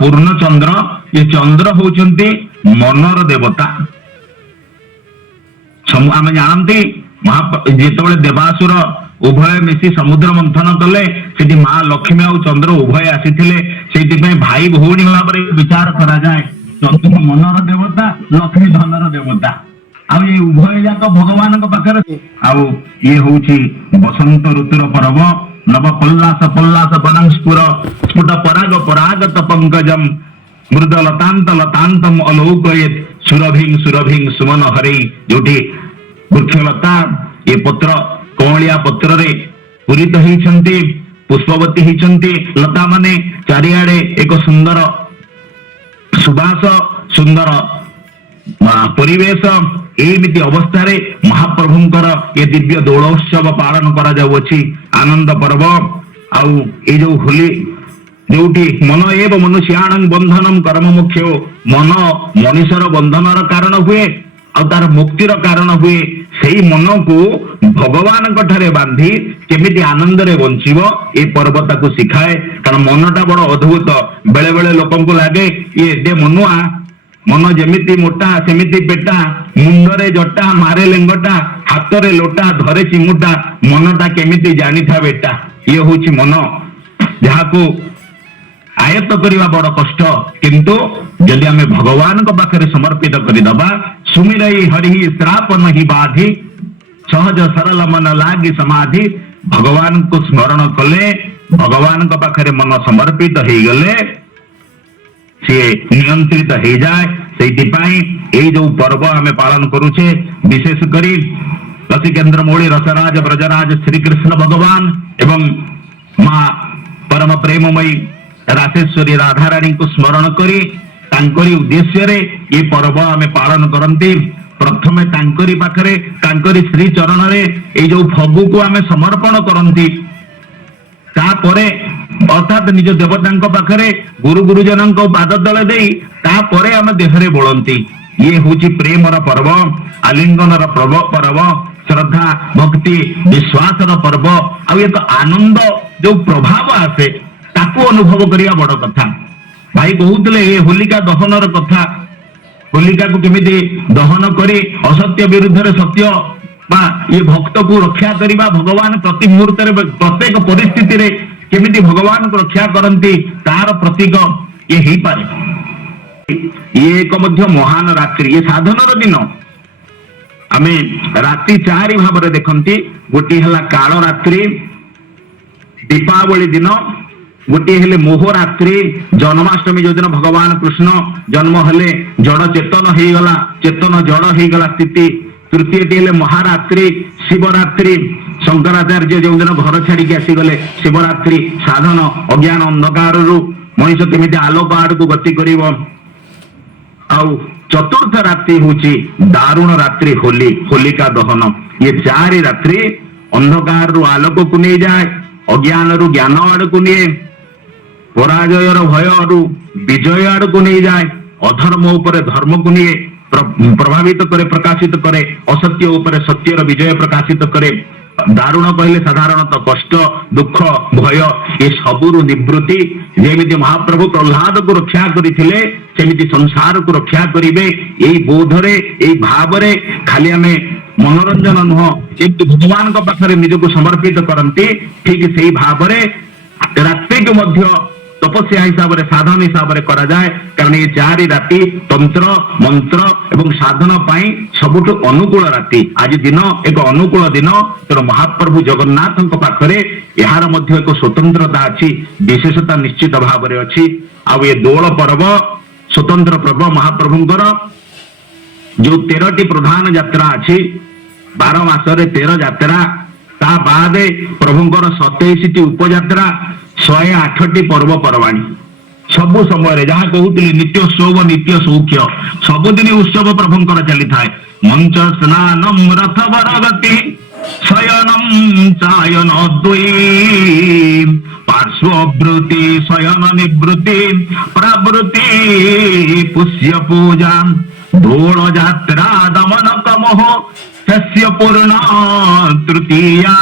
पूर्ण चंद्र ये चंद्र होउचंती मनर देवता आम जानती जिते देवासुर उभय मिसी समुद्र मंथन कले से माँ लक्ष्मी आ चंद्र उभय आसी भाई भौणी भाव में विचार करा जाए चंद्र मनर देवता लक्ष्मी धनर देवता आ ये उभय जाक भगवान पाखे आउ ये हूँ बसंत ऋतुर पर्व नव पल्लास पल्लास बनास्पुर स्फुट पराग परागत पंकजम मृद लतांत लतांतम अलौकयेत सुरभिं सुरभिं सुमन हरे जोटी वृक्षलता ये पत्र कौलिया पत्र रे पूरित होइछंती पुष्पवती होइछंती लता माने चारिआडे एक सुंदर सुबास सुंदर परिवेश एमिति अवस्था रे महाप्रभुंकर ये दिव्य दोलोत्सव पालन करा जाउछि आनंद पर्व आउ ए जो होली जोटी मन एव मनुष्याणं बंधनम कर्म मुख्यो मन मनुष्यर बंधनर कारण हुए आ तार मुक्तिर कारण हुए सेई मन को भगवान ठारे बांधी केमिति आनंद रे बंचिबो ए पर्व ताकू सिखाए कारण मनटा बड़ अद्भुत बेले बेले लोकन को लागे ये एडे मनुआ मन जेमिति मोटा सेमिति पेटा मुंडरे जटा मारे लेंगटा हाथ रे लोटा धरे चिमुटा मनटा केमिति जानी था बेटा ये होची मन जहाको आयत्त करवा बड़ कष्ट किंतु जदि आमे भगवान को पाखरे समर्पित करि दबा सुमिरई हरि श्राप नहीं बाधी सहज सरल मन लागी समाधि भगवान को स्मरण कले भगवान को पाखरे मन समर्पित हो गले सी नियंत्रित हो जाए से जो पर्व आमे पालन करुचे विशेष करी रसिकेन्द्र मौली रसराज ब्रजराज श्री कृष्ण भगवान एवं माँ परम प्रेममयी राशेश्वरी राधाराणी को स्मरण करी तांकरी उद्देश्य रे ये पर्व आमे पालन करंती प्रथमे तांकरी पाखरे तांकरी श्री चरण रे ए जो फगु को आमे समर्पण करंती तापरे अर्थात निज देवता पाखरे गुरु गुरुजन पाद तले देई तापरे आमे देहरे बोलंती ये होची प्रेमर पर्व आलिंगनर पर्व श्रद्धा भक्ति विश्वासर पर्व आ एक आनंद जो प्रभाव आसे ताकू अनुभव करिया बड़ कथा भाई कहूले ये होलिका दहनर कथा होलिका को केमिति दहन करी असत्य विरुद्ध रे सत्य बा ये भक्त को रक्षा करिबा भगवान प्रति मुहूर्त रे प्रत्येक परिस्थिति रे केमिति भगवान को रक्षा करंती तार प्रतीक ये हेई पारे ये एक मध्य महान रात्रि ये साधनर दिन आमे राति 4 भाव रे देखंती गोटी हला काल रात्रि दीपावली दिन गोटे हेले मोह रात्रि जन्माष्टमी जो दिन भगवान कृष्ण जन्म हेले जड़ चेतन हो गला चेतन जड़ हो गला स्थिति तृतीय हेले महारात्रि शिवरात्रि शंकराचार्य जो दिन घर छाड़ी आसीगले शिवरात्रि साधन अज्ञान अंधकार मनुष्य केमिति आलोक आड़ को गति करिवो आउ चतुर्थ रात्रि होची दारुण रात्रि होली होलिका दहन ये 4 रात्रि अंधकार रु आलोक को नहीं जाए अज्ञान रु ज्ञान आड़ को नहीं पराजयर भय विजय आड़ को नहीं जाए अधर्म उपरे धर्म को नहीं प्रभावित करे प्रकाशित करे असत्य उपरे सत्यर विजय प्रकाशित करे दारुण कहले साधारणतः कष्ट दुख भय ये सबुरु निवृत्ति जेमिति महाप्रभु प्रह्लाद को रक्षा करथिले सेमिति संसार को रक्षा करिवे एई बोधरे एई भावरे खाली हमें मनोरंजन नुह एक भगवान को पाखरे निजको समर्पित करंती ठीक सेई भावरे रात्रि को मध्य तपस्या हिसाब से साधन हिसाब से करा जाए कारण ये 4 राति तंत्र मंत्र एवं साधन पाई सबुठ अनुकूल राति आज दिन एक अनुकूल दिन तेणु महाप्रभु जगन्नाथ पाखरे यार मध्य एक स्वतंत्रता अच्छी विशेषता निश्चित भाव में अच्छी आ ये दोल पर्व स्वतंत्र पर्व महाप्रभुंकर जो 13टी प्रधान यात्रा अच्छी 12 मासरे 13 यात्रा ता बादे प्रभुंकर 27टी उपयात्रा 108टी पर्व पर्वाणी सबु समय जहाँ कहते नित्योत्सव नित्य सौख्य सबुदिन उत्सव प्रभुंकर चली थाए मंच स्नानम रथ बरगति शयनम चायन द्वयी पार्श्ववृत्ति शयन निवृत्ति प्रवृत्ति पुष्य पूजा दोल यात्रा दमन कमोह सस्य पूर्ण तृतीया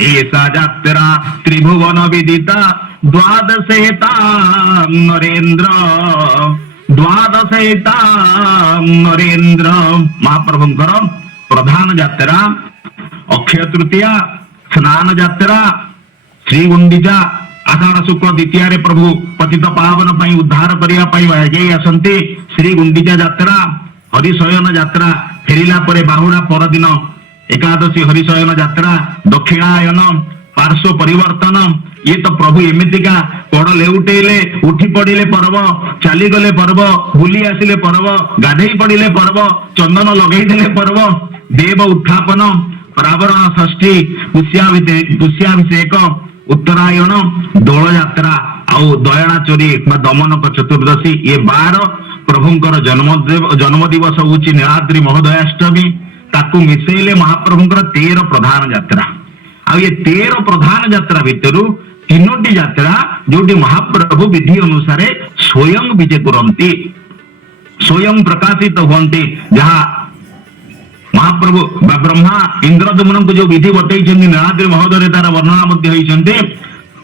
ऐसा यात्रा त्रिभुवन विदिता द्वादशेतां नरेन्द्र द्वादशेतां नरेन्द्र महाप्रभुंकर प्रधान यात्रा अक्षय तृतीया स्नान यात्रा श्री गुंडीचा आषाढ़ शुक्ल द्वितीय प्रभु पतित पावन पई उद्धार करिया पई आगे आसंती श्री गुंडीचा यात्रा हरिशयन यात्रा फेरिला परे बाहुड़ा परदिन एकादशी हरिशयन यात्रा दक्षिणायन पार्श्व परिवर्तन ये तो प्रभु एमितिका कड़ लेउटेले उठी पड़िले पर्व चली गले पर्व बुली आसिले पर्व गाधई पड़िले पर्व चंदन लगेइदेले पर्व देव उत्थापन प्रावरण षष्ठी पुष्याभिषेक उत्तरायण दोल यात्रा आउ दयना चोरी दमनक चतुर्दशी ये 12 प्रभुंकर जन्म दिवस होची नीलाद्री महोदयाष्टमी ताकू मिसेले महाप्रभुंकर 13 प्रधान यात्रा आ ये 13 प्रधान यात्रा भितरु 3टी यात्रा जोटी महाप्रभु विधि अनुसार स्वयं विजय करती स्वयं प्रकाशित हुंती जहाँ महाप्रभु ब्रह्मा इंद्रदमन को जो विधि बतई नीलाद्रि महोदय तार वर्णना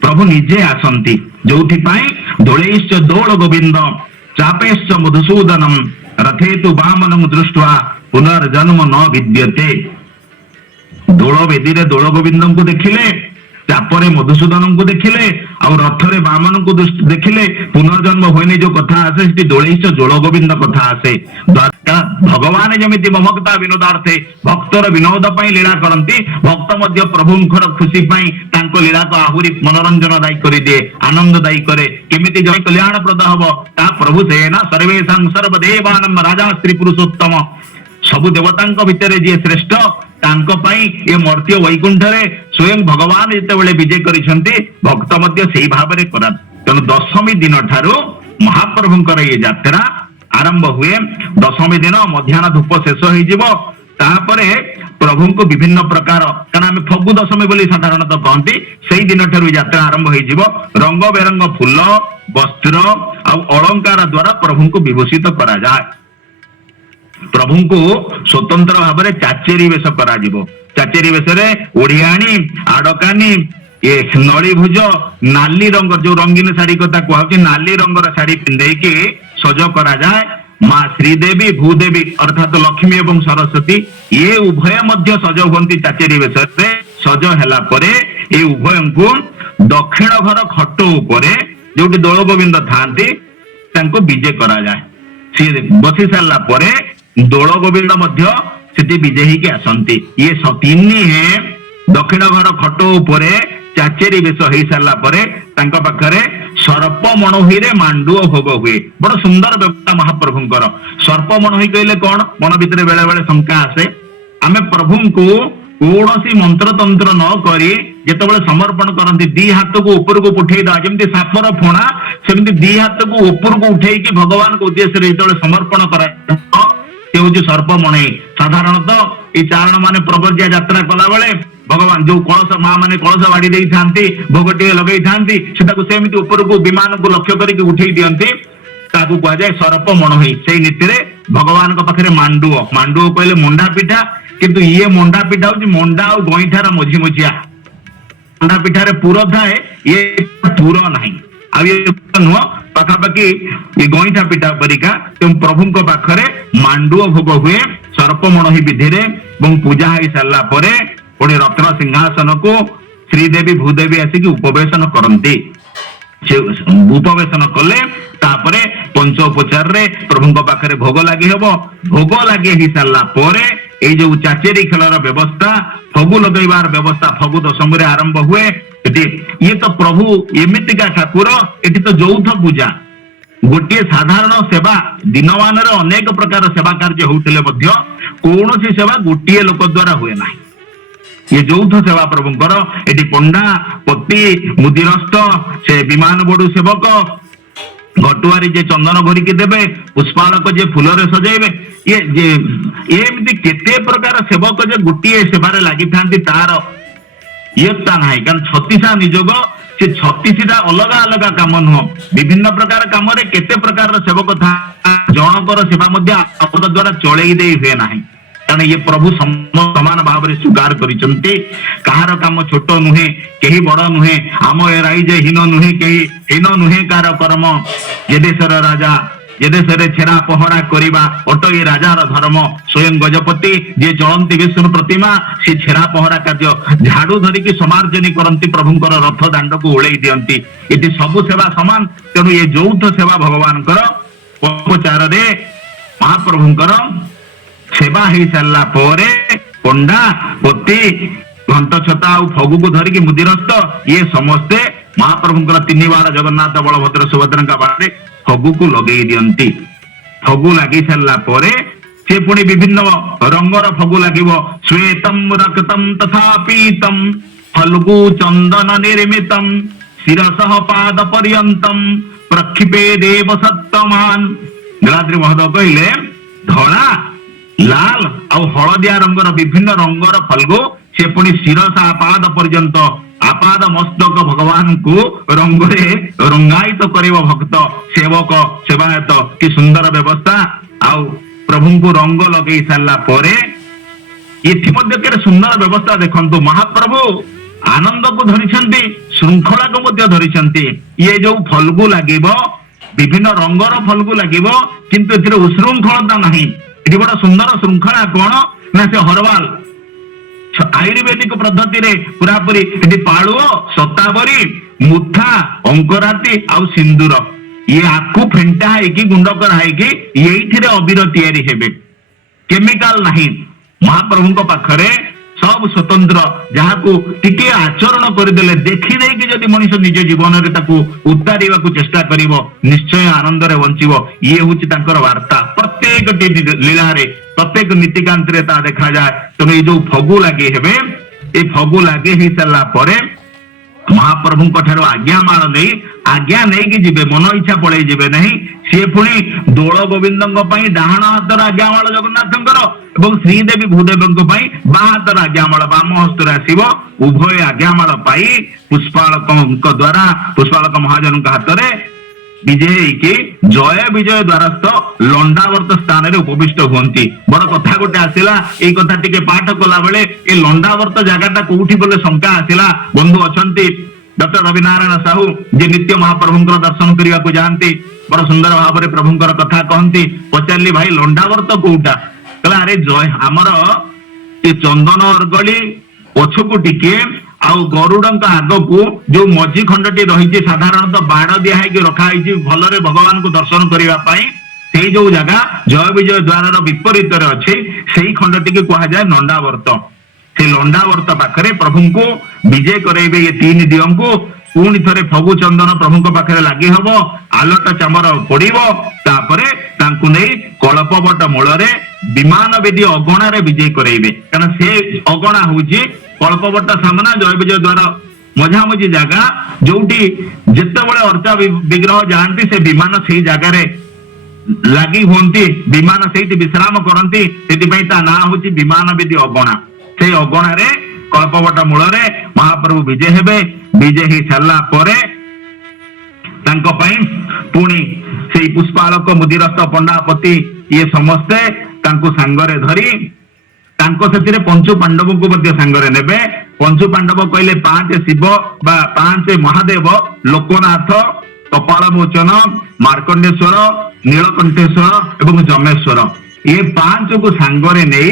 प्रभु निजे आसंती जो दोलैश्च दोल गोविंद चापेश्च मधुसूदनम रथेतु वामनम दृष्ट्वा पुनर्जन्म न विद्यते दोल वेदी रे दोल गोविंद को देखिले चापरे मधुसूदन को देखिले और रथरे वामन को देखिले पुनर्जन्म होने जो कथा आसे दोलैश्च जोल गोविंद कथा आसे भगवान जमिति ममकता विनोदार्थे भक्तर विनोद पई लीला करंती भक्त मध्य प्रभुंकर खुशी पई तांको लीला को आहुरी मनोरंजन दायी करि दिए आनंद दायी करे केमिति जय कल्याण प्रद हबो ता प्रभु सेना सर्वेषां सर्वदेवानां राजा श्री पुरुषोत्तम सबु देवतांक भितरे जे श्रेष्ठ तांको पई ये मर्त्य वैकुंठ रे स्वयं भगवान जेतेबेले विजय करिसंती भक्त मध्य सेही भाबरे करा तेणु दशमी दिन ठारू महाप्रभुंकर ये यात्रा आरंभ हुए दशमी दिन मध्याह्न धूप शेष हो तापरे प्रभु को विभिन्न प्रकार कारण आम फगु दशमी बोली साधारणतः कहती से दिन ठारू यात्रा आरंभ हो रंग बेरंग फूल वस्त्र और अलंकार द्वारा प्रभु को विभूषित करा जाए प्रभु को स्वतंत्र भाव में चाचेरी वेश करा चाचेरी वेश ओढ़ियाणी आड़कानी ये नलीभुज नाली रंग जो रंगीन शाढ़ी कथा कहूँ नाली रंगर शाढ़ी पिंधेकी सज करा जाए माँ श्रीदेवी भूदेवी अर्थात लक्ष्मी एवं सरस्वती ये उभय मध्य सज हुंती चाचेरी वेश सज हैला परे ये उभय को दक्षिण घर खट उपरे जोटी दोल गोविंद थांती तांको विजय करा जाए सी बसी सारा परे दोल गोविंद मध्य सेठी विजय ही आसंती ये तीन है दक्षिण घर खट उपरे चाचेरी वेश हो सारा परे तांको पाखरे सर्प मणोही रे मांडुओ भोग हुए बड़ सुंदर व्यवस्था महाप्रभुंकर सर्प मणोही कहले कौन मन भितर बेले बेले शंका आसे आमे प्रभु को कौन मंत्र तंत्र न करी जेतेबेले समर्पण करती दी हाथ को ऊपर को उठे दवा जमी सापर फोणा सेमती दी हाथ को ऊपर को उठे भगवान को उद्देश्य जो समर्पण कर सर्प मणई साधारणतः ये चारण माने प्रवर्ज्या यात्रा कला बेले भगवान जो कलश माँ मैंने कलश बाड़ी दे भोग टे लगे सेमती ऊपर को विमान को लक्ष्य करके उठे दिखती ताकू कहुए सरप मणोही से नीति रे भगवान पाखे मांडुओ मांडुओ कहले मंडा पिठा किंतु ये मंडा पिठा हूँ मंडा और गईठार मझी मझिया मंडा पिठार पुर थाए ये पुर ना नुह पाखापाखि ये गईठा पिठा परिका प्रभु पाखरे मांडुओ भोग हुए सर्प मणोही विधि पूजा हो सारा पर पुणी रत्न सिंहासन को श्रीदेवी भूदेवी आसिक उपवेशन करती उपवेशन कले तापरे पंचोपचार रे प्रभु पाखरे भोग लगी हब भोग लगे ही सारा पर जो चाचेरी खेलर व्यवस्था फगु लगेबार व्यवस्था फगु दशमी आरंभ हुए ये तो प्रभु एमितिका ठाकुर एटी तो यौथ पूजा गोटे साधारण सेवा दिनमान अनेक प्रकार सेवा कार्य होते कौन सी सेवा गोटे लोक द्वारा हुए ना ये यौथ सेवा प्रभुंकर एटी पंडा पति मुदिरस्त से विमान बड़ू सेवक घटुआरी जे चंदन भरिकी देवे पुष्पालक जे फूल रे सजेबे ये एमती केते प्रकार सेवक जे गोटे सेवारे लागि थांती तार येता नाही कारण 36 निजोग से 36टा अलग अलग काम नुह विभिन्न प्रकार काम रे केते प्रकार सेवक था जनकर सेवा मध्य आपद द्वारा चलई दे हुए नाही कारण ये प्रभु समान भाव में स्वीकार करिसंती कहार काम छोट नुहे केही बड़ नुहे आम ए राइजे हीन नुहे केही हीन नुहे कार कर्म जे देशर राजा जे देश छेरा पहरा करवा अट ये राजार धर्म स्वयं गजपति जे चलती विष्णु प्रतिमा से छेरा पहरा कार्य झाड़ू धरिकी समार्जनी करती प्रभुंकर रथ दांड को ओल्लई दियंती ये सबु सेवा समान तेणु ये यौथ सेवा भगवान उपचार महाप्रभुंकर सेवा हो सारा पर पंडा पति घंट छता फगु को धरिकी मुदिरस्त ये समस्ते महाप्रभुंकर 3 बार जगन्नाथ बलभद्र सुभद्रा बारे फगु को लगे दियंती फगु लगी सारा पर से पुणी विभिन्न रंगर फगु लगिव श्वेतम रक्तम तथा पीतम फल्गु चंदन निर्मितम शिरसः पाद पर्यंतम प्रक्षिपे देव सत्तमान नीलाद्रि महोदय कहले धड़ा लाल और हलदिया रंगर विभिन्न रंगर फल्गु से पुणी शिरसा पाद पर्यंत आपाद मस्तक भगवान को रंगरे रंगायित करिव भक्त सेवक सेवायत की सुंदर व्यवस्था आउ प्रभु को रंग लगे सारा पर ये सुंदर व्यवस्था देखंतु महाप्रभु आनंद को धरिछंती श्रृंखला को मध्य धरिछंती ये जो फल्गु लागिव विभिन्न रंगर फल्गु लागिव किंतु एथिरे उशृंखलता नहीं एठी बड़ा सुंदर श्रृंखला कौन ना से हरवाल आयुर्वेदिक पद्धति रे पूरा पूरी पालुओ सतावरी मुथा अंकराती आउ सिंदूर ये आखु फेंटा है कि गुंड कराई कि ये अबीर तैयारी हेबे केमिकल नहीं महाप्रभु पाखरे सब स्वतंत्र जहाँ को टिके आचरण करदेले देखी देकी जदि मनीष निज जीवन रे ताकू उतारिबा को चेष्टा करिवो निश्चय आनंद रे वंचिवो ये होची तांकर वार्ता प्रत्येक लीला रे प्रत्येक नीतिकांत रे ता देखा जाए तो ये जो फगु लागे हेबे ए फगु लागे ही सारा परे महाप्रभु ठार आज्ञामाण नहीं आज्ञा नहीं कि जीवे मन इच्छा पड़े जीवे नहीं सी पुणी दोल गोविंद डाहाण हाथर आज्ञामाण जगन्नाथंकर एवं श्रीदेवी भूदेवी बा हाथर आज्ञामाण बाम हस्तर आसव उभय आज्ञामाण पाई पुष्पालक द्वारा पुष्पालक महाजन हाथ में विजय की जय विजय द्वारस्थ लंडावर्त स्थान रे उपविष्ट हुंती बड़ कथा गोटे आसिला ए कथा टिके पाठ कला बेले ए लंडावर्त जगहटा कोठी बोले शंका आसिला बंधु अछंती डॉक्टर रविनारायण साहू जे नित्य महाप्रभुंकर दर्शन करिया को जानती बड़ सुंदर भाव में प्रभुंकर कथा कहती पचारली भाई लंडावर्त कोउटा कहला अरे जय हमर ए चंदन अर्गली पछकु टिके आउ गरुड़क आग को जो मझी खंडटी रही साधारणतः बाड़ दिया है रखाई भलरे भगवान को दर्शन करने जो जगह जय विजय द्वार विपरीत अच्छे से खंडटी की कह जाए लंडावर्त से लंडावर्त पाखरे प्रभु को विजय करेबे ये 3 दियों को पुणी थे फगु चंदन प्रभु पाखे लगी हम आलट चामर पड़ो तापरे तांकु नहीं कल्पवट मूल विमान बेदी अगणा विजय करेबे कारण से अगणा हूँ कल्पवट सामना जय विजय द्वार मझामझी जगह जोटी जितेबाला अर्चा विग्रह जाती से विमान से जगार लगी हूँ विमान से विश्राम करती से ना हूँ विमान बेदी अगणा से अगणार कल्पवट मूल महाप्रभु विजय हेबे विजय ही सारा पर पुणी से पुष्पालक मुदिरस्त पंडापति ये समस्ते सांगरे धरी पंचु पांडव को सांगरे नेबे पंचु पांडव कहले 5 शिव बा 5 महादेव लोकनाथ कपाल मोचन मार्कंडेश्वर नीलकंठेश्वर एवं जमेश्वर ये 5 को सांगरे नहीं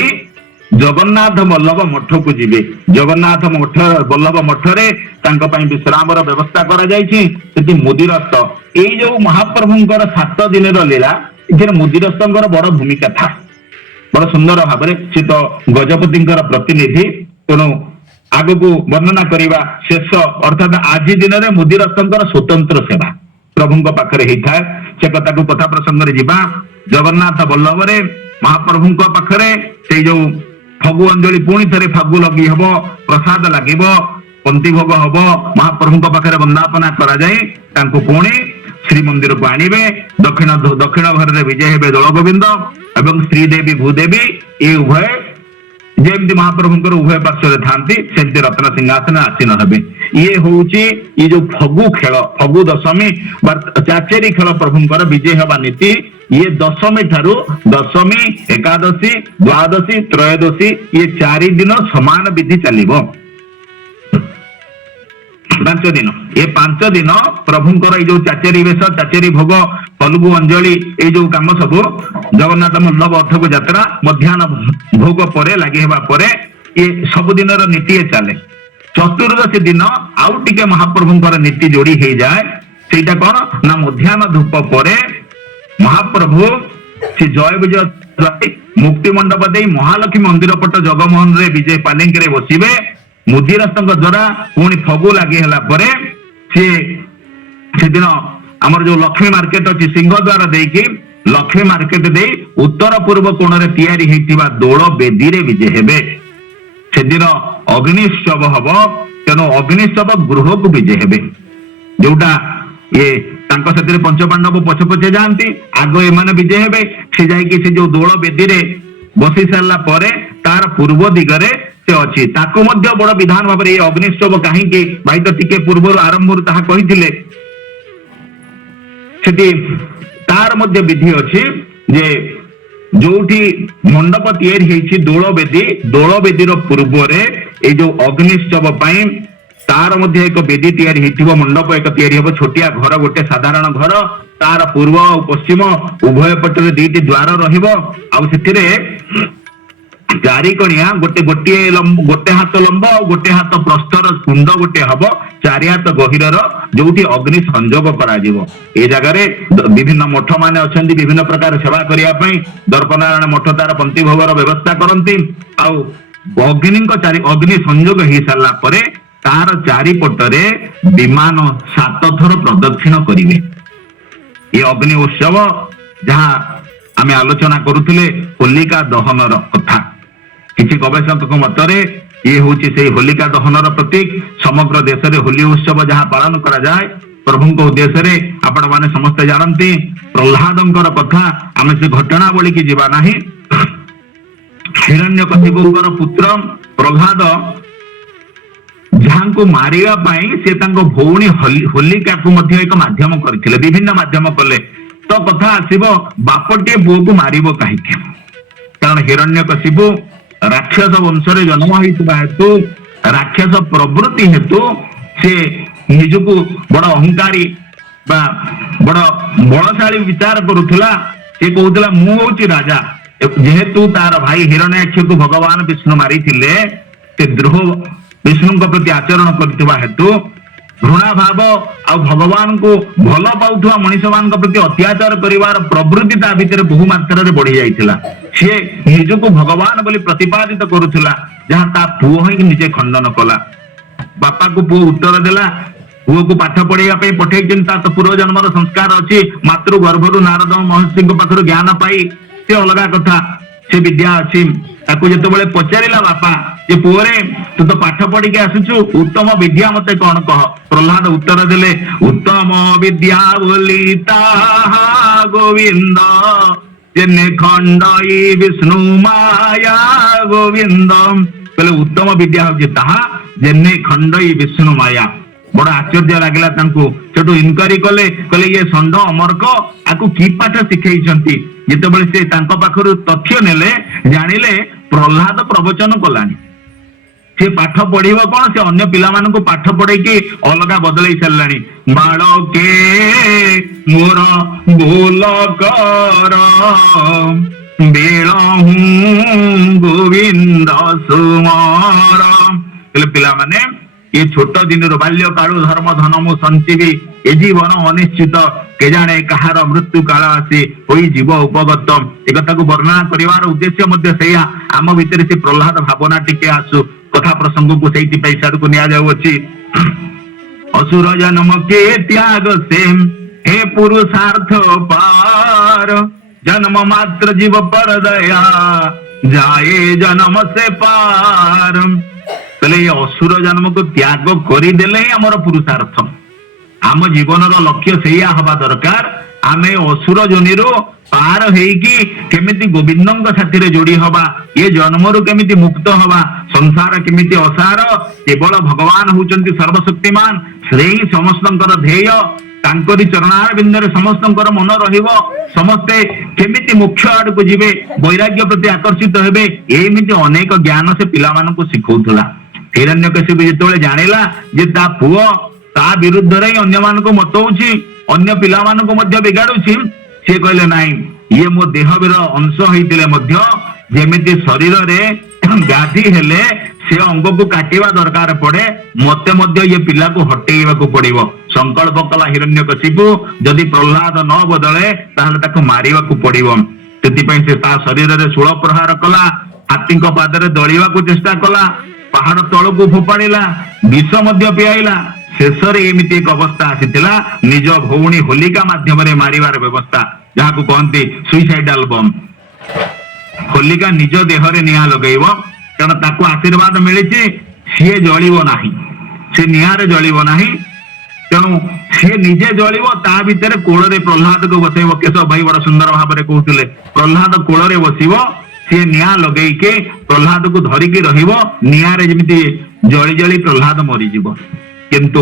जगन्नाथ वल्लभ मठ को जीवे जगन्नाथ मठ वल्लभ मठ रे विश्राम व्यवस्था करा मुदिरस्त ये जो महाप्रभुंकर 7 दिन लीला इधर मुदिरस्त बड़ भूमिका था बड़ सुंदर भाव से तो गजपति प्रतिनिधि तेणु आग को वर्णना करने शेष अर्थात आज दिन में मुदिरस्त स्वतंत्र सेवा प्रभु पाखे होता है से कथा को कथा प्रसंग में जीवा जगन्नाथ वल्लभ रे महाप्रभु पाखे से जो फगु अंजलि पुणी थे फगु लगी हम प्रसाद लगे पंक्ति भोग हम महाप्रभु पाखे वंदापना करा जाए पुणी श्रीमंदिर को आणवे दक्षिण घर में विजय हे दल गोविंद एवं श्रीदेवी भूदेवी ये उभय जमी महाप्रभुंकर उभय पार्श्व था सेमती रत्न सिंहासन आसीन हे ये होउची ये जो फगु खेल फगु दशमी चाचेरी खेल प्रभुंकर विजय हवा नीति ये दशमी ठारू दशमी एकादशी द्वादशी त्रयोदशी ये 4 दिन समान विधि चलिबो 5 दिन ये 5 दिन प्रभुंकर ये जो चाचेरी वेश चाचेरी भोग फल्गु अंजलि ये जो काम सब जगन्नाथ मल्लभ अर्थक यात्रा मध्याह्न भोग पर लगे हेबा परे ये सब दिन नीति चले चतुर्दशी दिन आउ टिके महाप्रभुंकर नीति जोड़ी हो जाए सेटा कौन ना मध्याह्न धूप पर महाप्रभु से जय विजय मुक्ति मंडप दे महालक्ष्मी मंदिर पट जगमोहन रे विजय पालिंकी रे बसिबे मुदिरस्त द्वारा पुणी फगु लगे हला परे से दिन आमर जो लक्ष्मी मार्केट अच्छी सिंह द्वारा देकी लक्ष्मी मार्केट दे उत्तर पूर्व कोण रे तैयारी हेतिबा दोल बेदी रे विजय हेबे से दिन अग्निश्चव हम तेणु अग्निश्चव गृह को विजय हेबे जोटा ये पंचपांडव पछे पछे जाती आग एमाने विजय हेबे से जाइकी से जो दोल बेदी रे बसी सारा पर तार पूर्व दिगरे से अच्छी ताको मध्य बड़ विधान भाव ये अग्निश्चव कहीं भाई तो टिके पूर्व आरंभ ताहा कहिथिले सेठी तार मध्य विधि अच्छी जे जोठी मंडप तैयारी हेछि दोल बेदी पूर्व रे ए जो अग्निश्चव पई तार मध्य एक बेदी तैयारी हेथिबो मंडप एक तैयारी हेबो छोटिया घर गोटे साधारण घर तार पूर्व और पश्चिम उभय पटरे दुईटी द्वार रहिबो आ सेथिरे चारिकणिया गोटे हाथ लंब और गोटे हाथ प्रस्थर कुंड गोटे हब 4 हाथ गहिरर जोटी अग्नि संजोग करा जिवो ए जगह विभिन्न मठ माने अछंती विभिन्न प्रकार सेवा करिया पई दर्पनारायण मठ तार पंक्ति भोगर व्यवस्था करंती आ अग्नि संजोग ही सारा परे तार चारिपटरे विमान 7 थर प्रदक्षिण करिवे ये अग्नि उत्सव जहाँ आमे आलोचना करुथिले होलिका दहनर कथा किसी गवेषक मतरे ये हूँ से होलिका दहनर प्रतीक समग्र देश में होली उत्सव जहाँ पालन करा जाए प्रभु उद्देश्य रे आपण माने समस्ते जानती प्रह्लादंकर कथा आमे से घटनावली की जीवा नहीं हिरण्यकशिपुंकर पुत्र प्रह्लाद जहाँ को मारिया पाई से तांको भौणी होलिका को मध्य एक माध्यम करथिले विभिन्न माध्यम कले तो कथा आसीबो बापटे पुओ को मारिबो काहे कारण हिरण्यकशिपु राक्षस वंश रे जन्म होइतबा हेतु राक्षस प्रवृत्ति हेतु से निजको बड़ अहंकारी बा बड़ बलशाली विचार करुथला से कहउतला मु होची राजा जेहेतु तार भाई हिरण्याक्ष को भगवान विष्णु मारी थिले से द्रोह विष्णु प्रति आचरण करथिबा हेतु घृणा भाव आ भगवान को भल पाउथुवा मनीष मान प्रति अत्याचार करिवार प्रवृत्ति ता भितर बहु मात्रा रे बढ़ी जाइथिला से निजको भगवान बोली प्रतिपादित करुथिला जहाँ ता पुओ ही निजे खंडन कला बापा को पुओ उत्तर देला पुओ को पाठ पढ़ाइया पे पठेइ चिंता तो पूर्व जन्मर संस्कार अच्छी मातृ गर्भरु नारद महर्षि पाखरु ज्ञान पाई से अलगा कथा से विद्या अच्छी ताकू जेतेबेले पचारिला बापा जे पुओरे तू तो पाठ पढ़ी के आसुचु उत्तम विद्या मते कौन कह प्रह्लाद उत्तर देले उत्तम विद्या बोली ताहा गोविंद जेने खंडई विष्णु माया गोविंद कहले उत्तम विद्या होची ताहा जेने खंडई विष्णु माया बड़ आश्चर्य लागला तांको सेटू इनक्वारी कले कहले ये षंड अमरक आकु की पाठ शिखैछंती जेतेबेले से तांको पाखरु तथ्य नेले जानिले प्रह्लाद प्रवचन कलानी से पाठ पढ़िब कौन से अन्य पिला मानकु पाठ पढ़ेकी अलगा बदलई सारलानी बालके मोर भूल कर बेलहु गोविंद सुमर कहले पिला माने ये छोट दिन बाल्य कालु धर्म धन मु संजीवी ए जीवन अनिश्चित के जाने कहार मृत्यु काल आसी होई जीव उपगत एक कथा को वर्णना करिवार उद्देश्य मध्य सेया आम भितर से प्रह्लाद भावना टिके आसु कथा प्रसंग को सेठी पैसा को निया जाउ अछि असुर जन्म के त्याग से हे पुरुषार्थ पार जन्म मात्र जीव पर दया जाए जन्म से पार पहले ये असुर जन्म को त्याग करदेले ही आमर पुरुषार्थ आम जीवन लक्ष्य से हवा दरकार आमे असुर जोनि पार हेकी केमिति गोविंद साथी जोड़ी हवा ये जन्मरु केमिति मुक्त हवा संसार केमिति असार केवल भगवान होउचंती सर्वशक्तिमान से ही समस्तंकर ध्येय तांकरी चरणार बिंदरे समस्तंकर मन रहिबो समस्ते केमिति मुख्य आडको जिवे वैराग्य प्रति आकर्षित हेबे एमिति अनेक ज्ञान से पिला मानकु सिखौथला हिरण्यकशिपु जेतेबेले जानिला जे ता पुओ ता विरुद्ध रे अन्य मानकु मतौछि अन्य पिला मानकु मध्य बिगाडुछि से कहले नाही ये मो देहर अंश होइतिले मध्य जेमिति शरीर रे व्याधि हेले से अंग को काटिवा दरकार पड़े मते मध्य ये पिला को हटेइबा को पड़िबो संकल्प कला हिरण्यकशिपु जदि प्रहलाद न बदले ताहले ताको मारिबा को पड़िबो तेति पई से ता शरीर रे सूळ प्रहार कला हाथी को पादरे दळिबा को चेष्टा कला पहाड़ तल को फोपाड़िला विष मध्य पियाइला शेषर एमिति एक अवस्था आसीथिला निज भौणी होलिका माध्यम रे मारिवार व्यवस्था जहाँ को कहते सुइसाइडाल बम होलिका निज देह रे निया लगेइबो कारण ताको आशीर्वाद मिलिछि सी जलिबो नाही से निया रे जलिबो नाही तेणु सी निजे जलिबो ता भितर कोल रे प्रहलाद को बसैबो केशव भाई बड़ सुंदर भाव रे कहउतिले प्रहलाद कोल रे बसिबो सी निया लगेइ के प्रहलाद को धरिकी रहिबो निया रे जेमिति जळी जळी प्रहलाद मरि जिवो किंतु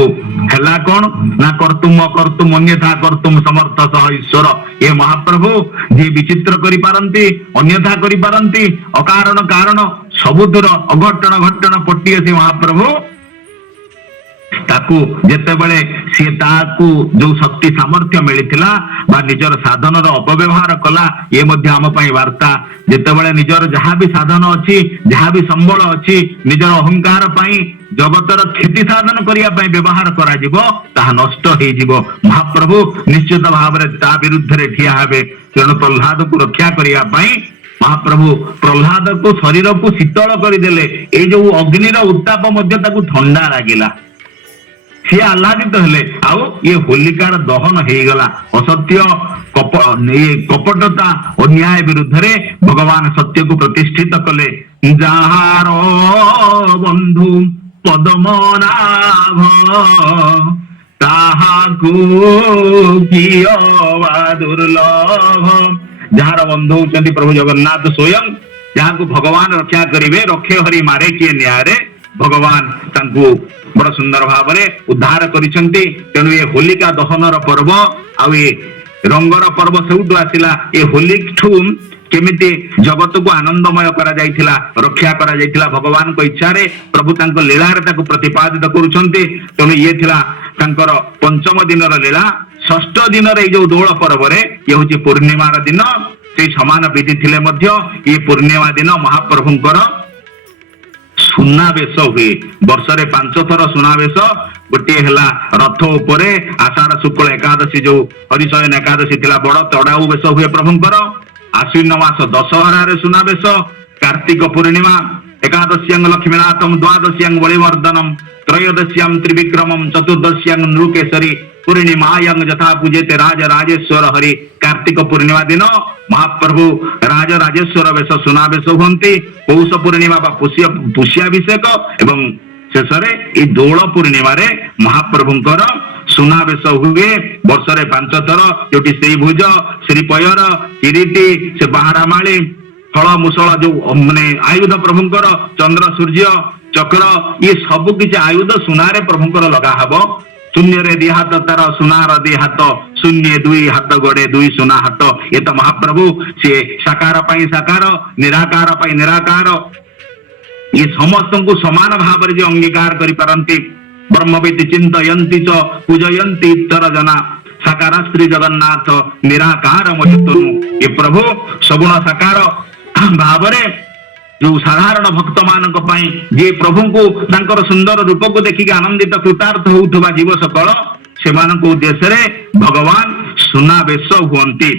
हेला कौन ना कर्तुम अकर्तुम अन्यथा कर्तुम समर्थ सह ईश्वर ये महाप्रभु जी विचित्र करि पारंती अन्यथा करि पारंती अकारण कारण सबुदर अघटन घटन पट्टी से महाप्रभु ताकू जेतेबेले सी ताकू जो शक्ति सामर्थ्य मिलिथिला बा निजर साधन रो अपव्यवहार कला ये मध्य आम पई वार्ता जेतेबेले निजर जहाँ भी साधन अछि जहाँ भी संबल अछि निजर अहंकार पई जगतर क्षति साधन करिया पई व्यवहार करा जिवो ताहा नष्ट हे जिवो महाप्रभु निश्चित भाव रे ता विरुद्ध रे ठिया हेबे तेणु प्रहलाद को रक्षा करिया पई महाप्रभु प्रहलाद को शरीर को शीतल करिदेले ए जो अग्नि रो उत्ताप मध्य ताकू ठंडा लागिला सी आह्लादित हेले आउ ये होलिकार दहन हो गला असत्य कपटता और न्याय विरुद्ध रे भगवान सत्य को प्रतिष्ठित कले जार बंधु पद्मनाभ ताहाकु कियवा दुर्लभ जार बंधु होचंती प्रभु जगन्नाथ स्वयं जहाँ को भगवान रक्षा करिवे रखे हरि मारे किए न्याय भगवान तांकु बड़ सुंदर भाव में उद्धार करिसंती तेणु ये होलिका दहन पर्व आउ ये रंगर पर्व सेउटु आसिला ये होली ठू केमिति जगत को आनंदमय करा जाइथिला रक्षा करा जाइथिला भगवान को इच्छा रे प्रभु तांको लीला रे ताको प्रतिपादित करूछंती तेणु ये थिला तांकर पंचम दिन लीला षष्ठ दिन रे जो दोल पर्व रे ये होची पूर्णिमा दिन से समान विधि थिले मध्य ये पूर्णिमा दिन महाप्रभुंकर सुनावेश हुए वर्ष रे 5 थर सुनावेश गोटे हला रथ उपरे आषाढ़ शुक्ल एकादशी जो हरिशयन एकादशी थिला बड़ तड़ाऊ बेश हुए प्रभुंकर आश्विन मास दशहरा रे सुनावेश कार्तिक पूर्णिमा एकादश्यां लक्ष्मीनाथम द्वादश्यां बलिवर्धनम त्रयोदश्यां त्रिविक्रमम चतुर्दश्यां नृकेशरी पूर्णिमायां यथा पूजेते राज राजेश्वर हरि कार्तिक पूर्णिमा दिन महाप्रभु राज राजेश्वर वेश सुनावेश हुंती पौष पूर्णिमा बा पुष्याभिषेक एवं शेष ये दोल पूर्णिमा रे महाप्रभुंकर सुनावेश हुए वर्ष रे 5 थर जोटी श्री भुज श्री पयर किरीटी से बाहारामाली फल मुसळ जो माने आयुध प्रभुंकर चंद्र सूर्य चक्र ये सब किसी आयुध सुनारे प्रभुंकर लगा हबो शून्य रे दी हाथ तार सुनार दी हाथ शून्य दुई हाथ गोड़े दुई सुना हाथ ये तो महाप्रभु से साकार पाई साकार निराकार पाई निराकार ये समस्त को समान भाव जो अंगीकार करि पारंती ब्रह्मविद चिंतयन्ति च पूजयन्ति इतर जना साकार श्री जगन्नाथ निराकार मयतनु ये प्रभु सगुण साकार भाव रे जो साधारण भक्त मानक पई जे प्रभु को तांकर सुंदर रूप को देखि आनंदित कृतार्थ होउथबा जीव सकल से मानक उद्देश्य रे भगवान सुनावेश हुअंती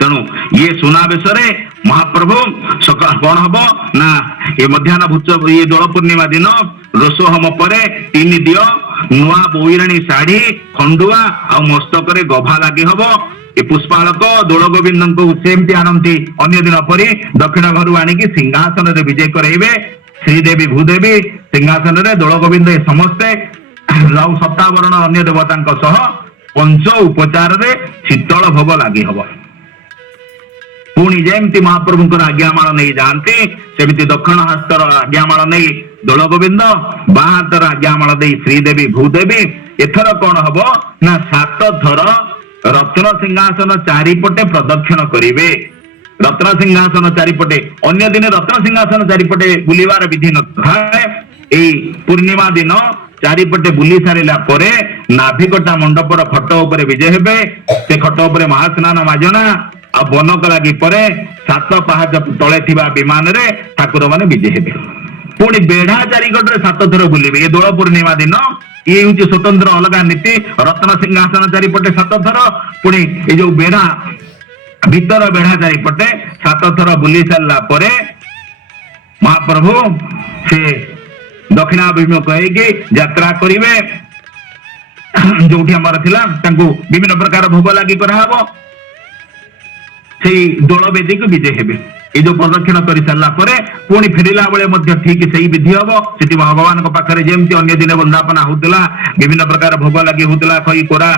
तेणु ये सुनावेश रे महाप्रभु सकाळ कौन हबो ना ये मध्याह्न भूच ये दोल पूर्णिमा दिन रोषोहम परे 3 दियो नुआ बोईराणी साड़ी खंडुआ आ मस्तक रे गभा लागि हबो ये पुष्पालक दोल गोविंद को सेमती आनंदी अन्य दिन परी दक्षिण घर आणिकी सिंहासन रे विजय कराइबे श्रीदेवी भूदेवी सिंहासन रे दोल गोविंद समस्ते राउ सप्तावरण अन्य देवता पंच उपचार रे शीतल भोग लागि हबो पुणी जमती महाप्रभुंकर आज्ञामाल नहीं जाती सेमती दक्षिण हस्तर आज्ञामाल नहीं दोल गोविंद बां हाथर आज्ञामाल दे श्रीदेवी भूदेवी एथर कौन हम ना 7 थर रत्न सिंहासन चारिपटे प्रदक्षिण करेंगे। रत्न सिंहासन चारिपटे अन्य दिन रत्न सिंहासन चारिपटे बुलवार विधि न था। पूर्णिमा दिन चारिपटे बुली सारा पर नाभिकटा मंडपर खट उपर विजय हेबे। से खट उपर महास्नान माजना आ बनक लगी पर 7 पाहाच तले थिबा विमान रे ठाकुर माने विजय हेबे। पुणी बेढ़ा चारिकट रे 7 थर बुलिबे। ये दोल पूर्णिमा दिन ये हूँ स्वतंत्र अलग नीति। रत्न सिंहासन चारिपटे 7 थर पुणी ये जो बेढ़ा भीतर बेढ़ा चारिपटे 7 थर बुली सारा पर महाप्रभु से दक्षिणाभिमुख होइके यात्रा करिवे। जोठी हमर थिला तांको विभिन्न प्रकार भोग लागि कराहबो। सेई दोल वेदी को विजय हेबे। ये जो प्रदक्षिण कर सारा पर पुणी फेरिला बेले मध्य ठीक सही विधि हम। सेठी भगवान को पाखरे जेमती अन्य दिन वंदापना होतला विभिन्न प्रकार भोग लागि होतला खई कोरा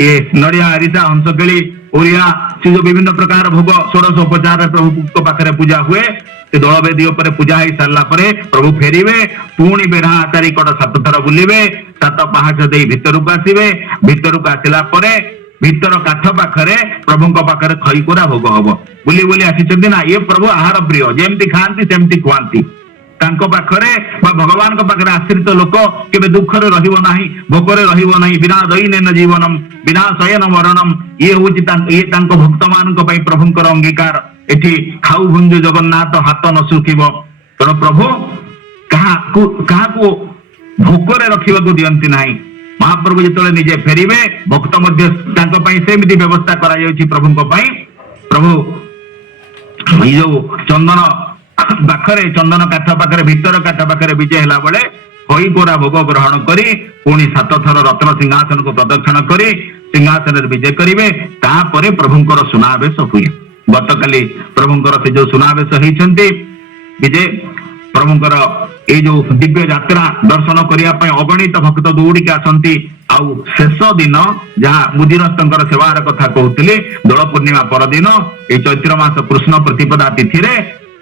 ये नड़िया हरिता हंसकेली ओरिया से जो विभिन्न प्रकार भोग 16 उपचार प्रभु को पाखरे पूजा हुए। से दोल वेदी उपर पूजा हो सारा पर प्रभु फेरिवे। पुणी बेढ़ा चारिकट 7 थर बुलिवे। 7 पाहाच दे भितर को आसिवे। भितर को आसिला पर भीतर काठ पाखरे प्रभु पाखरे खई कोरा भोग हम। बुली बुली आसी ना ये प्रभु आहार प्रिय जेमती खाती सेमती खुआती। पाखरे भगवान पाखरे आश्रित लोक केबे दुखरे रहिबो नाही भोकरे रहिबो नाही बिना दैनेन जीवनम बिना शयन मरणम। ये होची ये तांको भक्त मानक पई प्रभुंकर अंगीकार। एठी खाऊ भुंजु जगन्नाथ हाथ न सुखिबो। तेणु प्रभु कहा भोकरे रखिबा को दियंती नाही। महाप्रभु जिते निजे फेरिवे भक्त सेमती व्यवस्था प्रभु प्रभु जो चंदन पाखरे चंदन काठ पाखरे भीतर काठ पाखरे विजय है बेले खई कोरा भोग ग्रहण करी पुणी 7 थर रत्न सिंहासन को प्रदक्षिण करी सिंहासन विजय करेंगे। तापर प्रभुंकर सुनावेश हुए। गतकाली प्रभुंकर से जो सुनावेश होती विजय प्रभुंकर ये जो दिव्य यात्रा दर्शन करने अगणित भक्त दौड़ी के आसती। आउ शेष दिन जहाँ मुदिरस्तर सेवार कथा कहते दोल पूर्णिमा परदिन ये चैत्र मास कृष्ण प्रतिपदा तिथि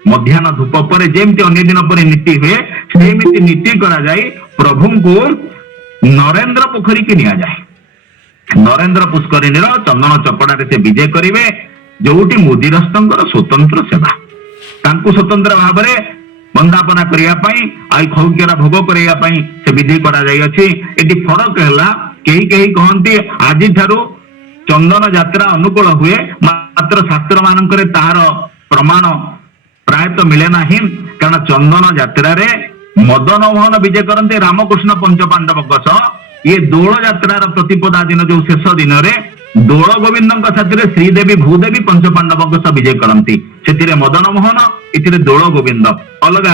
मध्याह्न धूप पर जेमती अन्य दिन पर नीति हुए सेमती नीति करा जाए। प्रभु को नरेंद्र पोखरी की निया जाए। नरेंद्र पुष्करिणी चंदन चपड़ा से विजय करेंगे जोटी मुदिरस्तर स्वतंत्र सेवा तांकु स्वतंत्र भाव में वंदापना करने खौकिया भोग करने से विधि कर फरक है। कही कहती आज चंदन यात्रा अनुकूल हुए मात्र शास्त्र मान तार प्रमाण प्रायतः मिले ना कारण चंदन यात्रा मदन मोहन विजय करते रामकृष्ण पंचपांडव ये दोल यात्रार प्रतिपदा दिन जो शेष दिन दोल गोविंद साथी श्रीदेवी भूदेवी पंचपांडव विजय करती से मदन मोहन इथिरे दोल गोविंद अलग।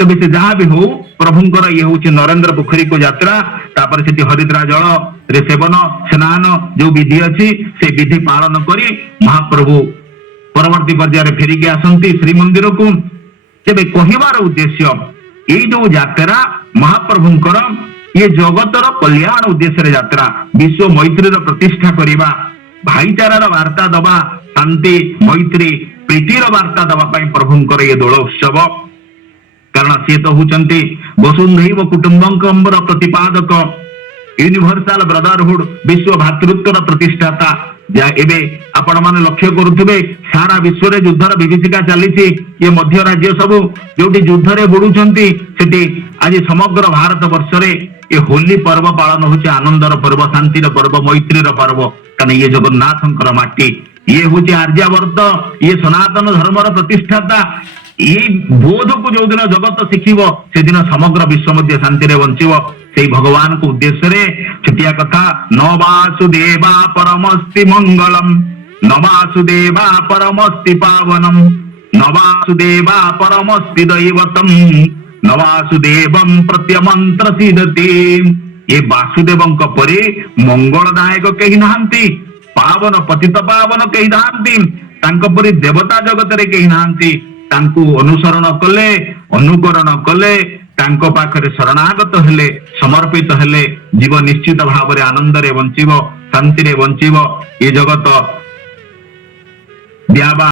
तबे से जहाँ भी हो प्रभुंकर ये हूँ नरेंद्र पोखरी को यात्रा तापर से हरिद्रा जल रे सेवन स्नान जो विधि अच्छी से विधि पालन करी महाप्रभु परवर्ती पर्याय फेरिकी आसती श्रीमंदिर को। तेबे कहबार उद्देश्य ये जो यात्रा महाप्रभुंकर ये जगतर कल्याण उद्देश्य यात्रा विश्व मैत्री प्रतिष्ठा करवा भाईचारार वार्ता दबा शांति मैत्री प्रीतिर वार्ता दवाई प्रभुंकर ये दोल उत्सव। कारण सी तो होती वसुंधैव कुटुंबकम्बर प्रतिपादक यूनिवर्सल ब्रदरहुड विश्व भातृत्वर प्रतिष्ठाता। एबे आपण माने लक्ष्य करुथिबे सारा विश्व रे युद्धर विभीषिका चली ये मध्य राज्य सब जोटी युद्ध रे बुडुचंती सेठी आज समग्र भारत वर्ष रे ये होली पर्व पालन होचे आनंदर पर्व शांतिर पर्व मैत्रीर पर्व। कारण ये जगन्नाथंकर माटी ये हूँ आर्यावर्त ये सनातन धर्मर प्रतिष्ठाता। ये बोध को जो दिन जगत शिखिब से दिन समग्र विश्व मध्य शांति बंचब से भगवान को उद्देश्य छुटिया कथा न वासुदेवा परमस्ति मंगलम न वासुदेवा परमस्ति पावनम न वासुदेवा परमस्ति दैवतम न वासुदेवम प्रत्यमंत्र सिद्धति। ये वासुदेव परि मंगलदायक कहीं नहांती पावन पतित पावन कहीं नहांती परि देवता जगत रे कहीं नहांती। तांकु अनुसरण कले अनुकरण कले तांको पाखरे शरणागत हेले समर्पित हेले जीव निश्चित भाव रे आनंद रे बंचिब शांति रे बंचिब। ये जगत ब्याबा